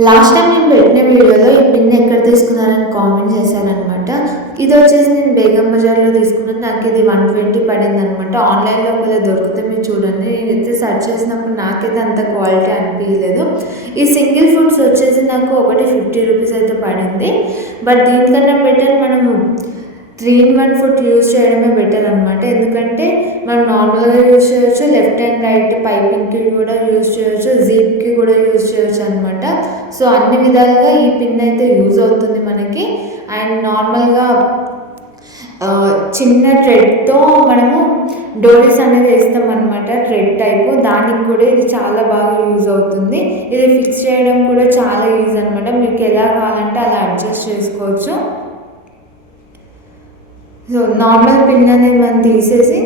Last time నేను పెట్టిన వీడియోలో ఈ పిన్ ఎక్కడ తీసుకున్నారని కామెంట్ చేశారనమాట. ఇది వచ్చేసి నేను బేగం బజార్లో తీసుకున్నాను. నాకు ఇది 120 పడింది అనమాట. ఆన్లైన్లో కూడా దొరికితే మీరు చూడండి. నేనైతే సెర్చ్ చేసినప్పుడు నాకైతే అంత క్వాలిటీ అనిపించలేదు. ఈ సింగిల్ ఫుడ్స్ వచ్చేసి నాకు ఒకటి 50 రూపీస్ అయితే పడింది. బట్ దీనికన్నా బెటర్ మనము 3-in-1 ఫుడ్ యూజ్ చేయడమే బెటర్ అనమాట. ఎందుకంటే మనం నార్మల్గా యూజ్ చేయొచ్చు, లెఫ్ట్ అండ్ రైట్ పైపింగ్కి కూడా యూజ్ చేయొచ్చు, జీప్కి కూడా యూజ్ చేయొచ్చు అనమాట. సో అన్ని విధాలుగా ఈ పిన్ అయితే యూజ్ అవుతుంది మనకి. అండ్ నార్మల్గా చిన్న థ్రెడ్తో మనము డోరీస్ అనేది వేస్తాం అనమాట, థ్రెడ్ టైపు. దానికి కూడా ఇది చాలా బాగా యూజ్ అవుతుంది. ఇది ఫిక్స్ చేయడం కూడా చాలా ఈజీ అనమాట. మీకు ఎలా కావాలంటే అలా అడ్జస్ట్ చేసుకోవచ్చు. సో నార్మల్ పిన్ అనేది మనం తీసేసి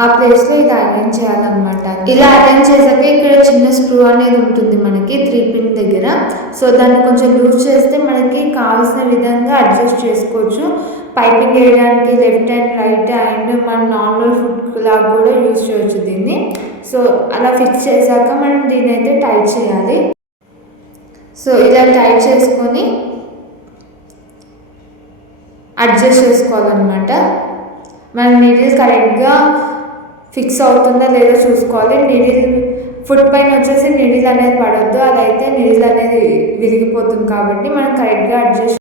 ఆ ప్లేస్లో ఇది అరేంజ్ చేయాలన్నమాట. ఇలా అరేంజ్ చేసాక ఇక్కడ చిన్న స్క్రూ అనేది ఉంటుంది మనకి 3 పిన్ దగ్గర. సో దాన్ని కొంచెం లూజ్ చేస్తే మనకి కావాల్సిన విధంగా అడ్జస్ట్ చేసుకోవచ్చు. పైపింగ్ వేయడానికి లెఫ్ట్ అండ్ రైట్ అండ్ మన నార్మల్ ఫుడ్ లాగా కూడా యూజ్ చేయవచ్చు దీన్ని. సో అలా ఫిక్స్ చేశాక మనం దీన్ని అయితే టైట్ చేయాలి. సో ఇలా టైట్ చేసుకొని అడ్జస్ట్ చేసుకోవాలన్నమాట. మన నీడిల్ కరెక్ట్గా ఫిక్స్ అవుతుందా లేదో చూసుకోవాలి. నీడిల్ ఫుట్ పైన వచ్చేసి నీడిల్ అనేది పడొద్దు, అలా అయితే నీడిల్ అనేది విరిగిపోతుంది. కాబట్టి మనం కరెక్ట్గా అడ్జస్ట్